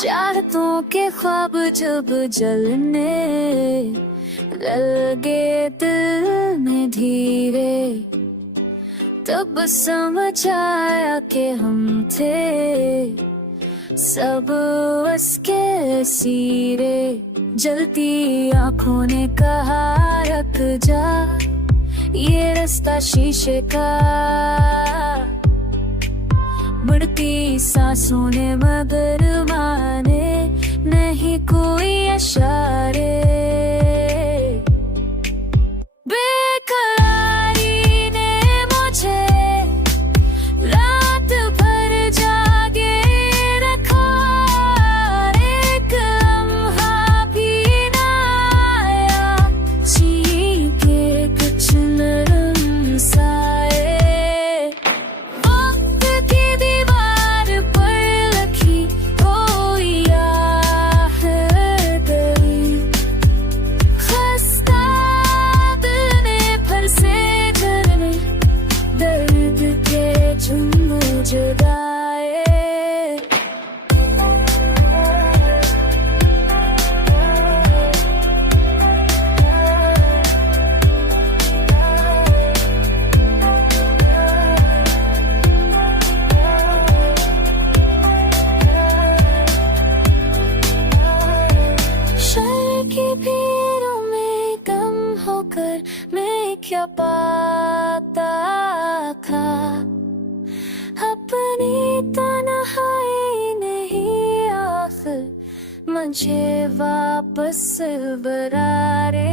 चाहतों के ख्वाब जब जलने लगे दिल में धीरे, तब समझ आया कि हम थे सब उसके सीरे। जलती आंखों ने कहा रख जा, ये रास्ता शीशे का। बढ़ती सांसों ने मगर माने नहीं कोई इशारे। बेकरारी ने मुझे रात भर जागे रखा, एक लम्हा भी ना आया चीखे कुछ नरम साए। वक्त की दीवार पर लखी कोई याद गई, खस्ता दिल ने फंसे घर में दर्द के झुम जुदाए। शहर की भीड़ों में गम होकर मैं क्या पाता था, अपनी तन्हाई नहीं आखिर मुझे वापस बरारे।